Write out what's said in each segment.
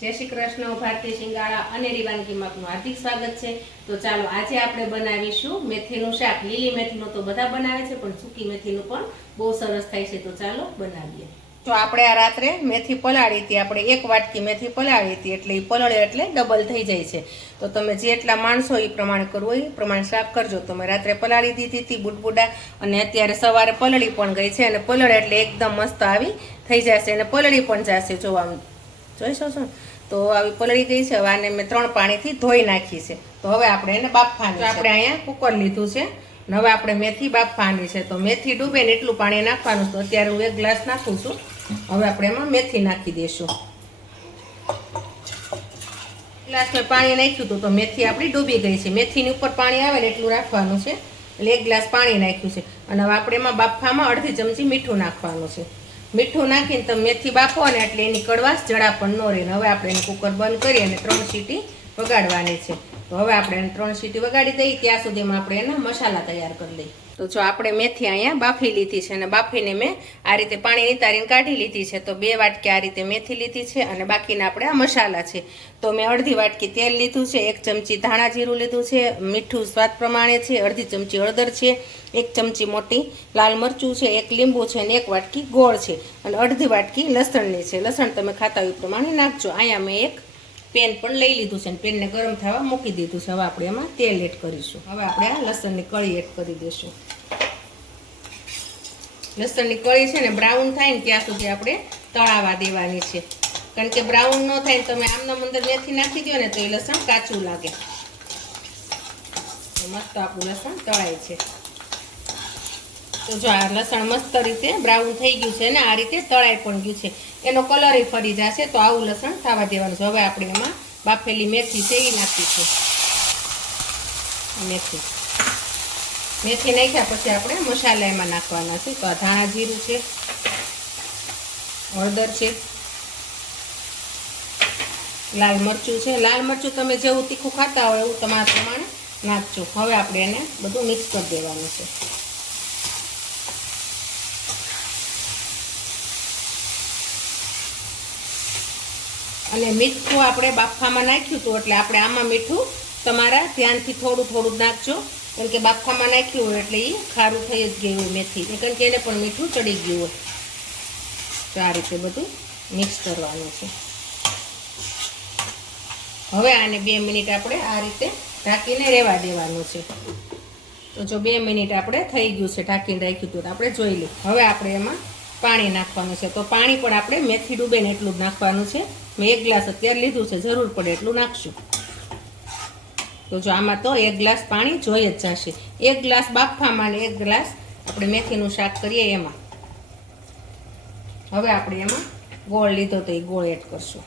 जय श्री कृष्ण। भारतीय शिंगाड़ा अनेरी वानगीमां आपनुं हार्दिक स्वागत है। तो चलो आज आपणे बनावीशुं मेथीनुं शाक। લીલી મેથીનું તો બધા બનાવે છે, પણ સૂકી મેથીનું પણ બહુ સરસ થાય છે। તો ચાલો બનાવીએ। તો આપણે આ રાત્રે મેથી પલાળી હતી, આપણે 1 વાટકી મેથી પલાળી હતી, એટલે એ પલળે એટલે ડબલ થઈ જાય છે। તો તમે જેટલા માણસો એ પ્રમાણે કરવું એ પ્રમાણે શાક કરજો। તો મેં રાત્રે પલાળી દીધી હતી બુડબુડા, અને અત્યારે સવારે પલળી પણ ગઈ છે, અને પલળે એટલે એકદમ મસ્ત આવી થઈ જશે અને પલળી પણ જશે। જોવા જોઈ શકો તો આવી પલળી ગઈ છે। હવે આને મેં 3 પાણીથી ધોઈ નાખી છે। તો હવે આપણે એને બાફવાની છે। આપણે અહીંયા કુકર લીધું છે, હવે આપણે મેથી બાફવાની છે। તો મેથી ડૂબે ને એટલું પાણી નાખવાનું। તો અત્યારે હું 1 ગ્લાસ નાખું છું। હવે આપણે એમાં મેથી નાખી દઈશું। ગ્લાસ મેં પાણી નાખ્યું હતું તો મેથી આપણી ડૂબી ગઈ છે। મેથીની ઉપર પાણી આવે ને એટલું રાખવાનું છે, એટલે 1 ગ્લાસ પાણી નાખ્યું છે। અને હવે આપણે એમાં બાફવામાં અડધી ચમચી મીઠું નાખવાનું છે। મીઠું નાખીને તમે મેથી બાફો ને એટલે એની કડવાશ જરા પણ ન રહે। હવે આપણે એને કુકર બંધ કરી અને 3 સીટી વગાડવાની છે। તો હવે આપણે એને 3 સીટી વગાડી દઈએ, ત્યાં સુધીમાં આપણે એના મસાલા તૈયાર કરી લઈએ। તો જો આપણે મેથી અહીંયા બાફી લીધી છે, અને બાફીને મેં આ રીતે પાણી નિતારીને કાઢી લીધી છે। તો 2 વાટકી આ રીતે મેથી લીધી છે, અને બાકીના આપણે આ મસાલા છે। તો મેં અડધી વાટકી તેલ લીધું છે, 1 ચમચી ધાણા જીરું લીધું છે, મીઠું સ્વાદ પ્રમાણે છે, અડધી ચમચી હળદર છે, 1 ચમચી મોટી લાલ મરચું છે, 1 લીંબુ છે, અને 1 વાટકી ગોળ છે, અને અડધી વાટકી લસણની છે। લસણ તમે ખાતા હોય એ પ્રમાણે નાખજો। અહીંયા મેં એક પેન પણ લઈ લીધું છે, અને પેનને ગરમ થવા મૂકી દીધું છે। હવે આપણે એમાં તેલ એડ કરીશું। હવે આપણે આ લસણની કળી એડ કરી દઈશું। લસણની કળી છે ને બ્રાઉન થાય ને ત્યાં સુધી આપણે તળાવા દેવાની છે, કારણ કે બ્રાઉન ન થાય તમે આમના અંદર મેથી નાખી દો ને તો એ લસણ કાચું લાગે। મસ્ત આપણું લસણ તળાય છે। તો જો આ લસણ મસ્ત રીતે બ્રાઉન થઈ ગયું છે ને આ રીતે તળાઈ પણ ગયું છે, એનો કલર ફરી જશે। તો આવું લસણ થવા દેવાનું છે। હવે આપણે એમાં બાફેલી મેથી છે એ નાખી છે। મેથી નાખ્યા પછી આપણે મસાલા એમાં નાખવાના છે। તો આ ધાણા જીરું છે, હળદર છે, લાલ મરચું છે। લાલ મરચું તમે જેવું તીખું ખાતા હોય એવું તમારા પ્રમાણે નાખજો। હવે આપણે એને બધું મિક્સ કરી દેવાનું છે। અને મીઠું આપણે બાફામાં નાખ્યું હતું, એટલે આપણે આમાં મીઠું તમારા ધ્યાનથી થોડું થોડું નાખજો, કારણ કે બાફામાં નાખ્યું હોય એટલે એ ખારું થઈ જ ગયું હોય મેથી, કારણ કે એને પણ મીઠું ચડી ગયું હોય। તો આ રીતે બધું મિક્સ કરવાનું છે। હવે આને 2 મિનિટ આપણે આ રીતે ઢાંકીને રહેવા દેવાનું છે। તો જો 2 મિનિટ આપણે થઈ ગયું છે ઢાંકીને રાખ્યું હતું, તો આપણે જોઈ લઈએ। હવે આપણે એમાં પાણી નાખવાનું છે। તો પાણી પણ આપણે મેથી ડૂબે ને એટલું જ નાખવાનું છે। મેં 1 ગ્લાસ અત્યારે લીધું છે, જરૂર પડે એટલું નાખશું। તો જો આમાં તો 1 ગ્લાસ પાણી જોઈ જ જશે। 1 ગ્લાસ બાફામાં ને 1 ગ્લાસ આપણે મેથીનું શાક કરીએ એમાં। હવે આપણે એમાં ગોળ લીધો તો એ ગોળ એડ કરશું।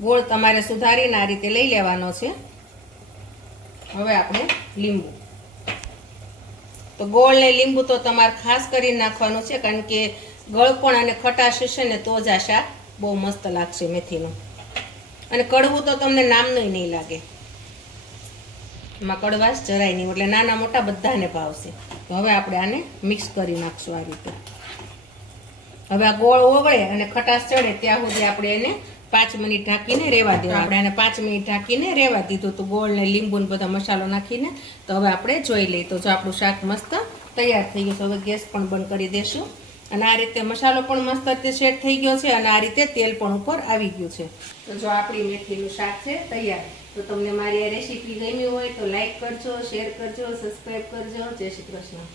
ગોળ તમારે સુધારીને આ રીતે લઈ લેવાનો છે। હવે આપણે લીંબુ, તો ગોળ ને લીંબુ તો તમારે ખાસ કરીને નાખવાનું છે, કારણ કે ગળપણ અને ખટાશ છે ને તો જ આ શાક બહુ મસ્ત લાગશે મેથીનું। અને કડવું તો તમને નામનું નહીં લાગે, એમાં કડવાશ જરાય નહીં, એટલે નાના મોટા બધાને ભાવશે। તો હવે આપણે આને મિક્સ કરી નાખશું આ રીતે। હવે આ ગોળ ઓગળે અને ખટાશ ચડે ત્યાં સુધી આપણે એને 5 મિનિટ ઢાંકીને રહેવા દેવું। આપણે એને 5 મિનિટ ઢાંકીને રહેવા દીધું તો ગોળ ને લીંબુ ને બધા મસાલો નાખીને। તો હવે આપણે જોઈ લઈએ। તો જો આપણું શાક મસ્ત તૈયાર થઈ ગયું છે। હવે ગેસ પણ બંધ કરી દેશું, અને આ રીતે મસાલો પણ મસ્ત રીતે સેટ થઈ ગયો છે, અને આ રીતે તેલ પણ ઉપર આવી ગયું છે। તો જો આપણી મેથીનું શાક છે તૈયાર। તો તમને મારી આ રેસીપી ગમી હોય તો લાઈક કરજો, શેર કરજો, સબસ્ક્રાઈબ કરજો। જય શ્રી કૃષ્ણ।